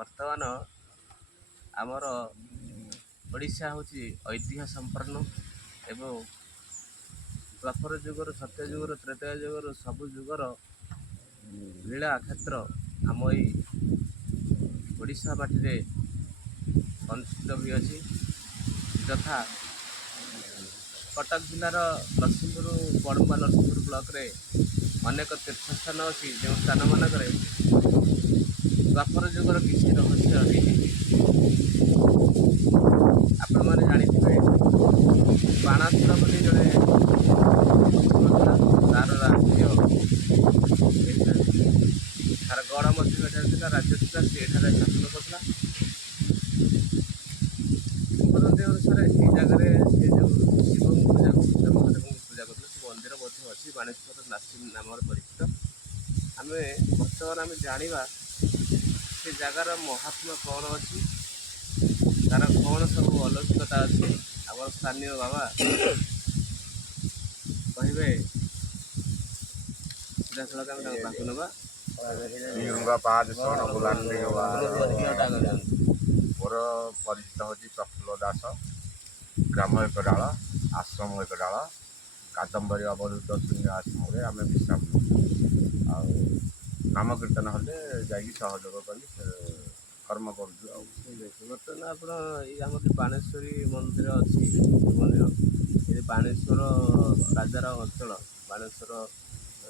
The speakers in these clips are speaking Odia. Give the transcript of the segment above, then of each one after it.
ବର୍ତ୍ତମାନ ଆମର ଓଡ଼ିଶା ହେଉଛି ଐତିହ୍ୟ ସମ୍ପନ୍ନ ଏବଂ ଦ୍ୱାପର ଯୁଗର ସତ୍ୟ ଯୁଗର ତ୍ରେତୟା ଯୁଗର ସବୁ ଯୁଗର ଲୀଳା କ୍ଷେତ୍ର ଆମ ଏଇ ଓଡ଼ିଶା ମାଟିରେ ଅନୁଷ୍ଠିତ ହୋଇଅଛି। ଯଥା କଟକ ଜିଲ୍ଲାର ନରସିଂହପୁର ବଡ଼ମ୍ବା ନରସିଂହପୁର ବ୍ଲକରେ ଅନେକ ତୀର୍ଥସ୍ଥାନ ଅଛି, ଯେଉଁ ସ୍ଥାନମାନଙ୍କରେ ଦ୍ୱାପର ଯୁଗର କିଛି ରହସ୍ୟ ରହିଛି। ଆପଣମାନେ ଜାଣିଥିବେ ବାଣାସୁର ବୋଲି ଜଣେ ଥିଲା, ତାର ରାଜ୍ୟ ତାର ଗଡ଼ ମଧ୍ୟ ଏଠାରେ ଥିଲା, ରାଜ୍ୟ ଥିଲା, ସେ ଏଠାରେ ଶାସନ କରୁଥିଲା। କିମ୍ବଦନ୍ତୀ ଅନୁସାରେ ଏହି ଜାଗାରେ ସେ ଯେଉଁ ଶିବଙ୍କୁ ପୂଜା କରୁଥିଲେ, ମହାଦେବଙ୍କୁ ପୂଜା କରୁଥିଲେ, ସେ ମନ୍ଦିର ମଧ୍ୟ ଅଛି, ବାଣେଶ୍ୱର ନାସିମ ନାମରେ ପରିଚିତ। ଆମେ ବର୍ତ୍ତମାନ ଜାଣିବା ସେ ଜାଗାର ମହାତ୍ମ୍ୟ କ'ଣ ଅଛି, ତାର କ'ଣ ସବୁ ଅଲୌକିକତା ଅଛି। ଆମର ସ୍ଥାନୀୟ ବାବା କହିବେ, ସିଧାସଳଖ ଆମେ ତାଙ୍କ ପାଖକୁ ନେବା। ମୋର ପରିଚିତ ହେଉଛି ପ୍ରଫୁଲ୍ଲ ଦାସ, ଗ୍ରାମ ଏକଡାଳ, ଆଶ୍ରମ ଏକଡାଳ, କାଦମ୍ବରୀ ଅବଧୂତ ଶୂନ୍ୟ ଆଶ୍ରମରେ ଆମେ ବିଶ୍ରାମ ନେଉ। ଆଉ ନାମ କୀର୍ତ୍ତନ ହେଲେ ଯାଇକି ସହଯୋଗ କରି କର୍ମ କରୁଛୁ। ଆଉ ବର୍ତ୍ତମାନ ଆପଣ ଏଇ ଆମର ବାଣେଶ୍ୱରୀ ମନ୍ଦିର ଅଛି, ମନ୍ଦିର ଏ ବାଣେଶ୍ୱର ରାଜାର ଅଞ୍ଚଳ, ବାଣେଶ୍ୱର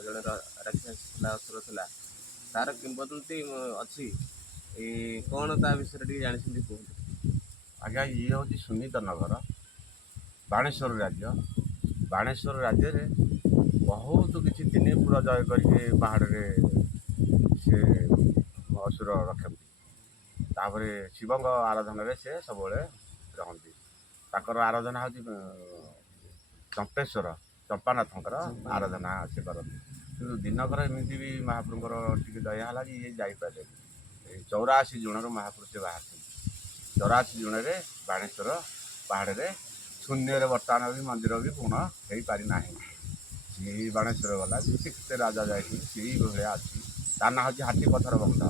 ଜଣେ ରାକ୍ଷସ ଥିଲା, ଅସୁର ଥିଲା, ତାର କିମ୍ବଦନ୍ତୀ ଅଛି। କ'ଣ ତା ବିଷୟରେ ଟିକେ ଜାଣିଛନ୍ତି କୁହନ୍ତୁ। ଆଜ୍ଞା, ଇଏ ହେଉଛି ସୁନିତ ନଗର, ବାଣେଶ୍ୱର ରାଜ୍ୟ। ବାଣେଶ୍ୱର ରାଜ୍ୟରେ ବହୁତ କିଛି ତିନିପୁର ଜୟ କରିକି ପାହାଡ଼ରେ ସେ ଅସୁର ରଖନ୍ତି। ତାପରେ ଶିବଙ୍କ ଆରାଧନାରେ ସେ ସବୁବେଳେ ରହନ୍ତି। ତାଙ୍କର ଆରାଧନା ହେଉଛି ଚମ୍ପେଶ୍ୱର, ଚମ୍ପାନାଥଙ୍କର ଆରାଧନା ସେ କରନ୍ତି। କିନ୍ତୁ ଦିନକର ଏମିତି ବି ମହାପ୍ରଭୁଙ୍କର ଟିକେ ଦୟା ହେଲା କି ଇଏ ଯାଇପାରିଲେନି। 84 ଜଣର ମହାପୁରୁଷ ସେ ବାହାରିଛନ୍ତି। 84 ଜଣରେ ବାଣେଶ୍ୱର ପାହାଡ଼ରେ ଶୂନ୍ୟରେ ବର୍ତ୍ତମାନ ବି ମନ୍ଦିର ବି ପୂର୍ଣ୍ଣ ହେଇପାରିନାହିଁ। ସେଇ ବାଣେଶ୍ୱର ଗଲା କେତେ ରାଜା ଯାଇଛନ୍ତି, ସେଇ ଭଳିଆ ଅଛି। ତା ନାଁ ହେଉଛି ହାତୀ ପଥର ବନ୍ଧ।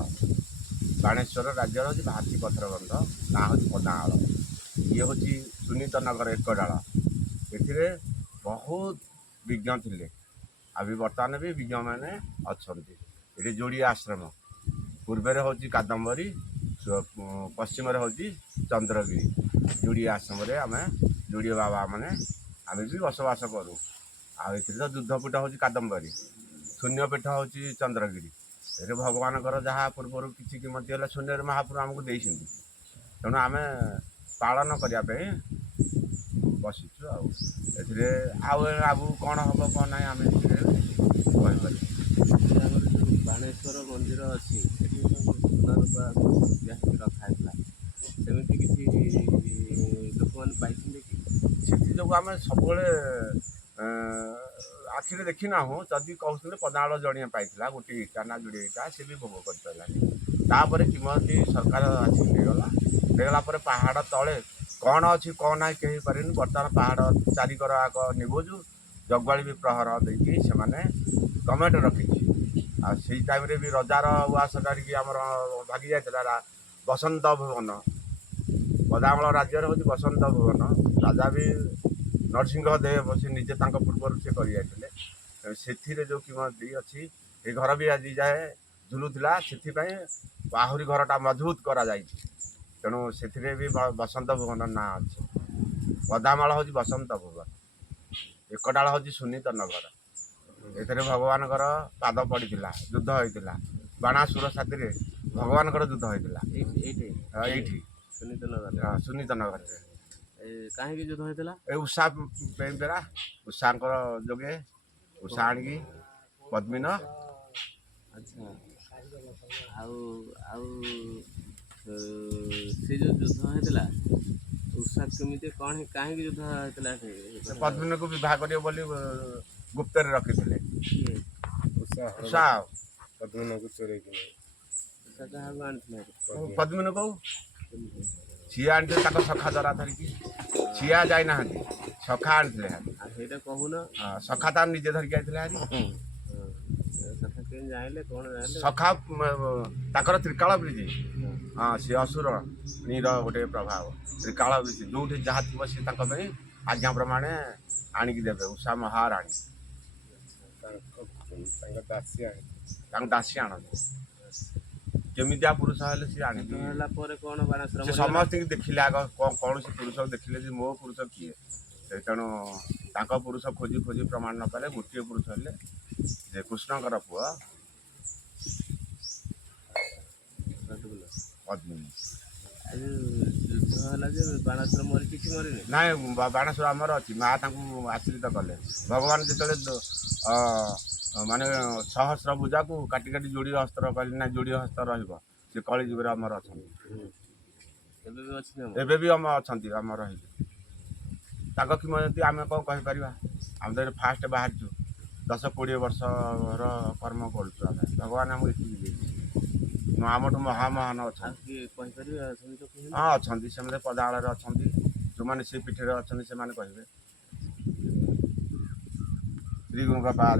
ବାଣେଶ୍ୱର ରାଜ୍ୟର ହେଉଛି ହାତୀ ପଥର ବନ୍ଧ, ନାଁ ହେଉଛି ପଦାଳ। ଇଏ ହେଉଛି ସୁନିତ ନଗର ଏକଡାଳ। ଏଥିରେ ବହୁତ ବିଜ୍ଞ ଥିଲେ, ଆଉ ବି ବର୍ତ୍ତମାନ ବି ବିଜ୍ଞମାନେ ଅଛନ୍ତି। ଏଠି ଯୋଡ଼ିଏ ଆଶ୍ରମ, ପୂର୍ବରେ ହେଉଛି କାଦମ୍ବରୀ, ପଶ୍ଚିମରେ ହେଉଛି ଚନ୍ଦ୍ରଗିରି। ଯୋଡ଼ିଏ ଆଶ୍ରମରେ ଆମେ ଯୋଡ଼ିଏ ବାବା ମାନେ ଆମେ ବି ବସବାସ କରୁ। ଆଉ ଏଥିରେ ତ ଯୁଦ୍ଧପୀଠ ହେଉଛି କାଦମ୍ବରୀ, ଶୂନ୍ୟପୀଠ ହେଉଛି ଚନ୍ଦ୍ରଗିରି। ଏଠି ଭଗବାନଙ୍କର ଯାହା ପୂର୍ବରୁ କିଛି କିମତି ହେଲେ ଶୂନ୍ୟରେ ମହାପ୍ରଭୁ ଆମକୁ ଦେଇଛନ୍ତି, ତେଣୁ ଆମେ ପାଳନ କରିବା ପାଇଁ ବସିଛୁ। ଆଉ ଏଥିରେ ଆଉ ଆଗକୁ କ'ଣ ହେବ କ'ଣ ନାହିଁ ଆମେ ଏଥିରେ କହିପାରିବୁ। ଆମର ଯେଉଁ ବାଣେଶ୍ୱର ମନ୍ଦିର ଅଛି, ଏଠି ସବୁ ସୁନା ରୂପା ଯାହାକି ରଖା ହେଇଥିଲା, ସେମିତି କିଛି ଲୋକମାନେ ପାଇଛନ୍ତି କି? ସେଥିଯୋଗୁଁ ଆମେ ସବୁବେଳେ ଆଖିରେ ଦେଖିନାହୁଁ। ଯଦି କହୁଥିଲେ ପଦାଳ ଜଣିଏ ପାଇଥିଲା, ଗୋଟିଏ ଇଟା ନା ଯୋଡ଼ିଏ ଇଟା, ସେ ବି ଭୋଗ କରିପାରିଲାନି। ତାପରେ କିମତି ସରକାର ଆସି ନେଇଗଲା ପରେ ପାହାଡ଼ ତଳେ କ'ଣ ଅଛି କ'ଣ ନାହିଁ କେହି ପାରିନି। ବର୍ତ୍ତମାନ ପାହାଡ଼ ଚାରିକର ଆଗ ନିବୁଜ ଜଗୁଆଳି ବି ପ୍ରହର ଦେଇକି ସେମାନେ ଗଭର୍ଣ୍ଣମେଣ୍ଟ ରଖିଛି। ଆଉ ସେଇ ଟାଇମ୍ରେ ବି ରଜାର ଉଆସ କରିକି ଆମର ଭାଗି ଯାଇଥିଲା ବସନ୍ତ ଭୁବନ। ପଦାମଳ ରାଜ୍ୟରେ ହେଉଛି ବସନ୍ତ ଭୁବନ। ରାଜା ବି ନରସିଂହ ଦେବ ସେ ନିଜେ ତାଙ୍କ ପୂର୍ବରୁ ସେ କରି ଯାଇଥିଲେ। ସେଥିରେ ଯେଉଁ କିମତି ଅଛି, ଏ ଘର ବି ଆଜି ଯାଏ ଝୁଲୁଥିଲା, ସେଥିପାଇଁ ଆହୁରି ଘରଟା ମଜବୁତ କରାଯାଇଛି। ତେଣୁ ସେଥିରେ ବି ବସନ୍ତ ଭୁବନ ନାଁ ଅଛି। ପଦାମଳ ହେଉଛି ବସନ୍ତ ଭୁବନ, ଏକଡାଳ ହେଉଛି ସୁନିତ ନଗର। ଏଥିରେ ଭଗବାନଙ୍କର ପାଦ ପଡ଼ିଥିଲା, ଯୁଦ୍ଧ ହେଇଥିଲା। ବାଣାସୁର ସାଥିରେ ଭଗବାନଙ୍କର ଯୁଦ୍ଧ ହେଇଥିଲା ଏଇଠି ସୁନିତ ନଗରରେ। କାହିଁକି ଯୁଦ୍ଧ ହେଇଥିଲା? ଏ ଉଷା ପାଇଁ ପରା, ଉଷାଙ୍କର ଯୋଗେ ଉଷା ଆଣିକି ପଦ୍ମିନ। ଆଚ୍ଛା, ଆଉ ଆଉ ସେ ଯେଉଁ ଯୁଦ୍ଧ ହେଇଥିଲା, ଉଷା କେମିତି କ'ଣ କାହିଁକି ଯୁଦ୍ଧ ହେଇଥିଲା? ସେ ପଦ୍ମିନୀକୁ ବିବାହ କରିବ ବୋଲି ଗୁପ୍ତରେ ରଖିଥିଲେ। ଉଷା ପଦ୍ମିନୀକୁ ଚୋରେଇକି ଉଷା କାହାକୁ ଆଣିଥିଲେ? ପଦ୍ମିନୀକୁ ସିଏ ଆଣିଥିଲେ ତାଙ୍କ ସଖା ଦ୍ୱାରା ଧରିକି। ସିଏ ଯାଇନାହାନ୍ତି, ସଖା ଆଣିଥିଲେ। ସେଇଟା କହୁନ। ସଖା ତାର ନିଜେ ଧରିକି ଆଇଥିଲେ ହାରି। ସଖା କେମିତି ଜାଣିଲେ, କ'ଣ ଜାଣିଲେ? ସଖା ତାଙ୍କର ତ୍ରିକାଳ ବ୍ରିଜ, ହଁ ସେ ଅସୁରଣୀର ଗୋଟେ ପ୍ରଭାବ ତ୍ରିକାଳ ବିଧି ଯେଉଁଠି ଯାହା ଥିବ ସେ ତାଙ୍କ ପାଇଁ ଆଜ୍ଞା ପ୍ରମାଣେ ଆଣିକି ଦେବେ ଉଷା ମହାରାଣୀ ତାଙ୍କ ଦାସୀ ଆଣି ତାଙ୍କୁ ଦାସୀ ଆଣନ୍ତି କେମିତିଆ ପୁରୁଷ ହେଲେ ସିଏ ଆଣିକି ହେଲା ପରେ କ'ଣ ବାଣେଶ୍ୱର ସେ ସମସ୍ତଙ୍କୁ ଦେଖିଲେ ଆଗ କୌଣସି ପୁରୁଷକୁ ଦେଖିଲେ ଯେ ମୋ ପୁରୁଷ କିଏ ସେ ତେଣୁ ତାଙ୍କ ପୁରୁଷ ଖୋଜି ଖୋଜି ପ୍ରମାଣ ନ ପାଇଲେ ଗୋଟିଏ ପୁରୁଷ ହେଲେ ଯେ କୃଷ୍ଣଙ୍କର ପୁଅ ପଦ୍ମିନୀ। ଆଜି ଯୁଦ୍ଧ ହେଲା ଯେ ବାଣେଶ୍ୱର ମରି କିଛି ମରିନି। ନାଇଁ ବାଣେଶ୍ୱର ଆମର ଅଛି ମା ତାଙ୍କୁ ଆଶ୍ରିତ କଲେ ଭଗବାନ ଯେତେବେଳେ ମାନେ ସହସ୍ର ପୂଜାକୁ କାଟି କାଟି ଯୋଡ଼ିଏ ହସ୍ତ କହିଲେ ନା ଯୋଡ଼ିଏ ହସ୍ତ ରହିବ ସେ କଳି ଯୁଗରେ ଆମର ଅଛନ୍ତି ଏବେ ବି ଅଛି ନା ଏବେ ବି ଅଛନ୍ତି ଆମର ରହିଲେ ତାଙ୍କ କିମ୍ବଦନ୍ତୀ ଆମେ କ'ଣ କହିପାରିବା ଆମେ ତ ଫାଷ୍ଟ ବାହାରିଛୁ 10-20 ବର୍ଷର କର୍ମ କରୁଛୁ ଆମେ ଭଗବାନ ଆମକୁ ଏତିକି ଦେଇଛୁ ଆମଠୁ ମହାମହାନ ଆଉ ଅଛନ୍ତି କିଏ କହିପାରିବେ ଅଛନ୍ତି ତ କେହି? ହଁ ଅଛନ୍ତି ସେମାନେ ପଦାଳରେ ଅଛନ୍ତି ଯେଉଁମାନେ ସେ ପିଠିରେ ଅଛନ୍ତି ସେମାନେ କହିବେ ଶ୍ରୀ ଗୁରୁଙ୍କ ପାଦ